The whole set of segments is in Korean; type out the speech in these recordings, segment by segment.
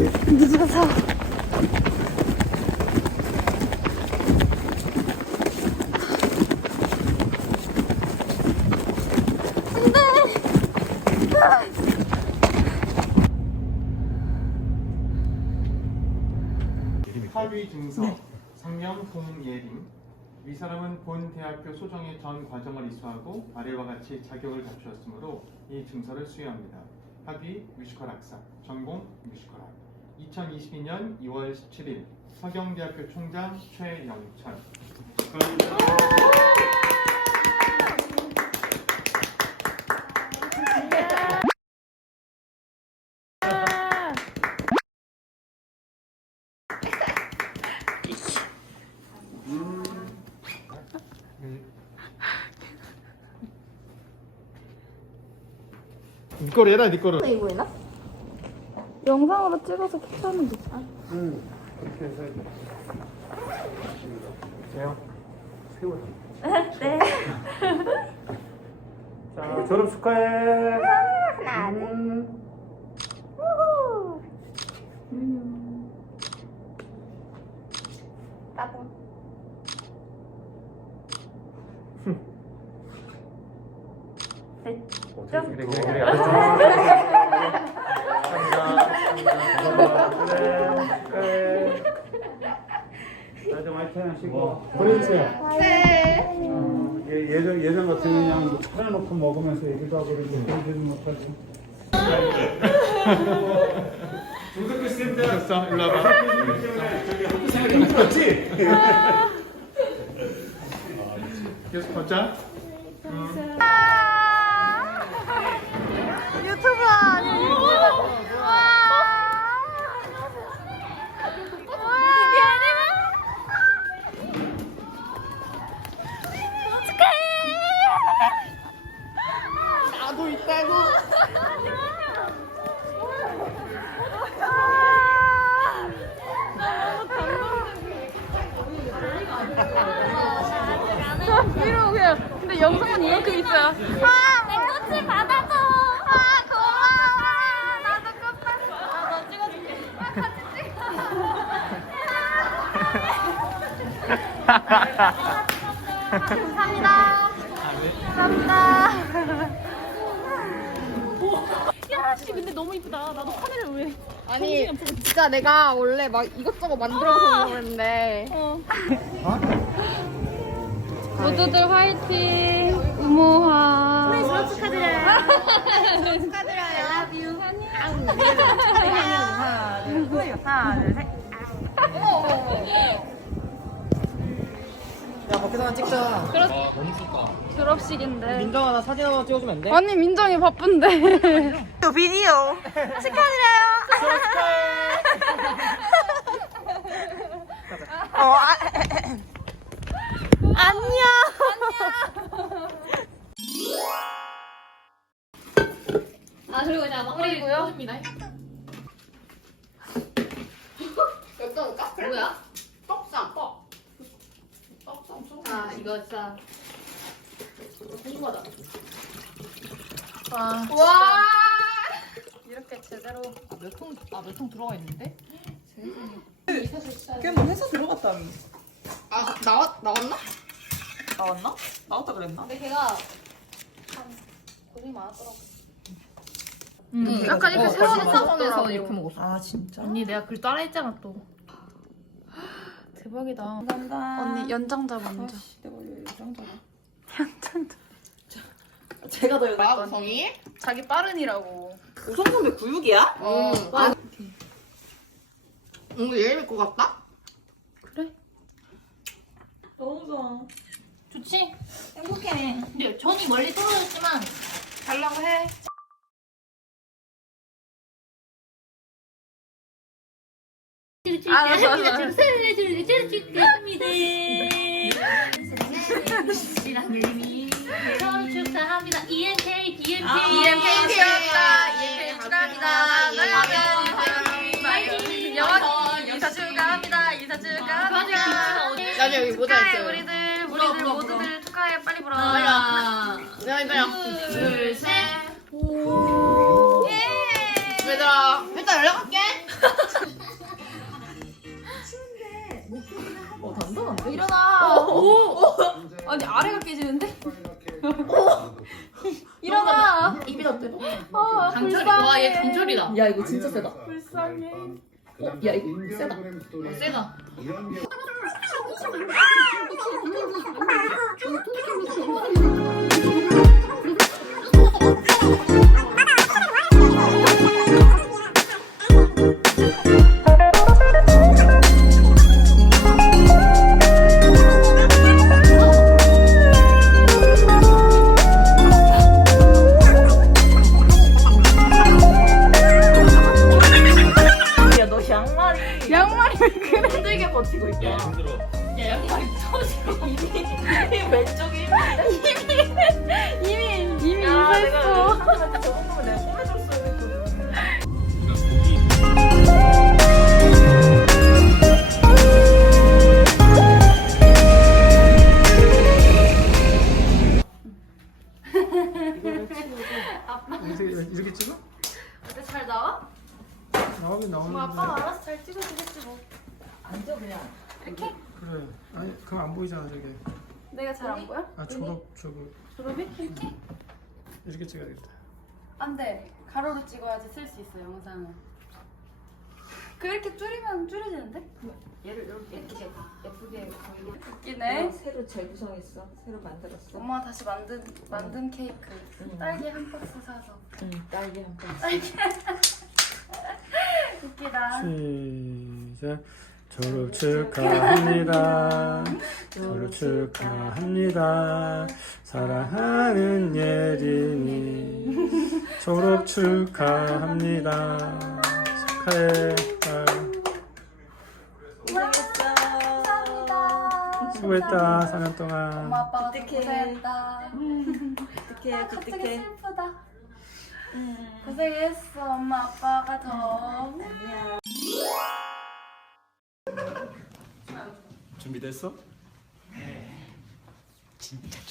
늦어서. 합의 증서 상명 공예림 위 사람은 본 대학교 소정의 전 과정을 이수하고 아래와 같이 자격을 갖추었으므로 이 증서를 수여합니다. 합의 뮤지컬 학사 전공 뮤지컬 학 2022년 2월 17일 서경대학교 총장 최영천 니 거로 해라 니 거로 이거 해나? 영상으로 찍어서 캡처하면 되지. 응 그렇게 해서 세요 세워 네. 자 졸업 축하해 하나, 둘. 음. 우후. 음. 따봉. 네. 어, 그래 그래 그래 그래 알았어 나좀 많이 태어나시고 보내주세요 네. 어, 예, 예전 예전 같으면 그냥 차려놓고 먹으면서 얘기도 하고 그러는데 그러지는 못하지. 중석규 쌤들 됐어 일로 와봐. 힘들었지? 계속 걷자. 유 나도 있다고. 저 위로 그냥 근데 영상은 이만큼 있어요. 아, 내 꽃을 받아줘. 아, 고마워. 나도 꽃 받아. 나도 찍어줄게. 아, 같이 찍어. 감사합니다. 감사합니다. 야, 씨, 근데 너무 이쁘다. 나도 카메라 왜? 아니, 진짜 내가 원래 막 이것저것 만들어서 그랬는데. 어. 모두들 화이팅! 우모화! 네, 졸업 축하드려요. 축하드려요. I love you. 하나, 둘, 셋. 하나, 둘, 셋. 야 밖에서 찍자 졸업식인데. 민정 하나 사진 하나 찍어주면 안 돼? 아니, 민정이 바쁜데. 비디오. 축하드려요. 어, 아, 안녕. 아, 그리고 이제 마무리고요. 입니다. 엽떡을까? 뭐야? 떡상. 뻑. 떡상 좀. 아, 이거 진짜. 궁금하다. 와. 와. 이렇게 제대로. 몇통 아몇 통 들어가 있는데? 사실 걔뭐 회사 들어갔다며 아, 나왔, 나왔나? 나왔나? 나왔다 그랬나? 근데 걔가 참 고생이 많았더라고. 음, 약간 이렇게 새로운 어, 상황에서 이렇게 먹었어 아 진짜? 언니 내가 글 따라했잖아 또. 대박이다. 감사합니다 언니 연장자 먼저. 아씨 내가 왜 연장자가 연장자. 제가 더 연장 구성이? 자기 빠른이라고. 우성 선배 구육이야? 어. 와. 오늘 예일 믿고 갔다? 너무 좋아 좋지? 행복해. 근데 전이 멀리 떨어졌지만 달라고 해. EMP EMP 수업과 EMP 축하합니다. 나가면 파이팅. 영원 인사 축하합니다. 인사 축하합니다. 아, 나도 여기 모자 축하해 있어요. 우리들 불어, 우리들 불어, 불어. 모두들 축하해 빨리 불어. 하나, 빨리 빨리. 둘, 셋. 예. 얘들아, 일단 연락할게. 어, 일어나. 어. 아니 아래가 깨지는데? 얘 강철이다. 야 이거 진짜 세다. 불쌍해. 야 이거 세다. 어, 세다. 나오긴 뭐 나오는데 아빠가 알아서 잘 찍어주겠지 뭐. 앉아 그냥. 이렇게? 그래 아니 그럼 안 보이잖아 저게 내가 잘 안 보여? 아 졸업 저거 졸업이? 이렇게? 이렇게 찍어야겠다 안 돼 가로로 찍어야지 쓸 수 있어 영상을. 그렇게 줄이면 줄여지는데? 얘를 이렇게 예쁘게 예쁘게 보이게. 웃기네. 새로 재구성했어. 새로 만들었어. 엄마 다시 만든 만든 케이크. 딸기 한 박스 사서. 응 딸기 한 번. 딸기. 웃기다. 시작 졸업 축하합니다 졸업 축하합니다 사랑하는 예린이 졸업 축하합니다 축하해 아, 감사합니다. 수고했다 4년 동안 엄마 아빠가 더 기특해. 고생했다. 어떡해 아, 갑자기 어떡해. 슬프다. 고생했어 엄마 아빠가 더. 준비됐어?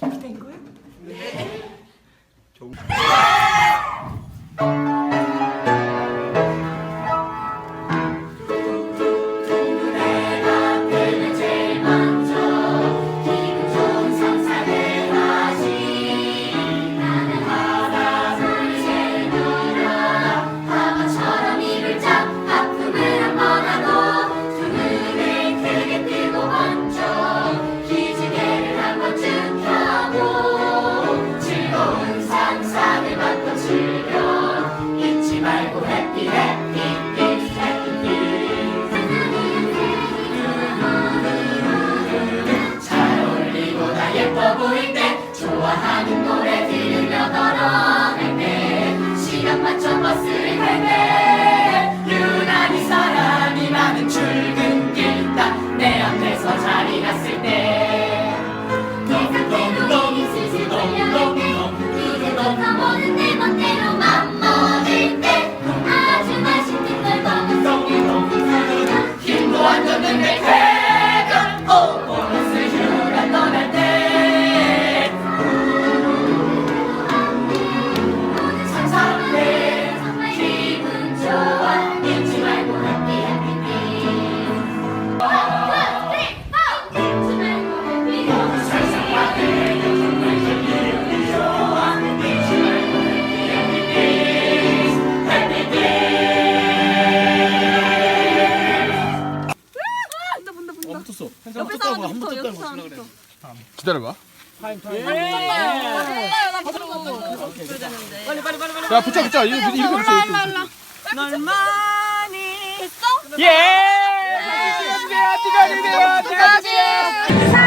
바보처럼 보일 때 좋아하는 노래 들으며 걸어갈 때 시간 맞춰 버스를 탈때 어. 붙었어 한참 붙었다고 한 붙었다고 쓰려 그래. 기다려봐. 빨리 빨리 빨리 빨리. 야 붙여 붙여. 이거 이렇게 붙여. 붙여. 널 많이 예! 뛰가 뛰가 뛰가 뛰가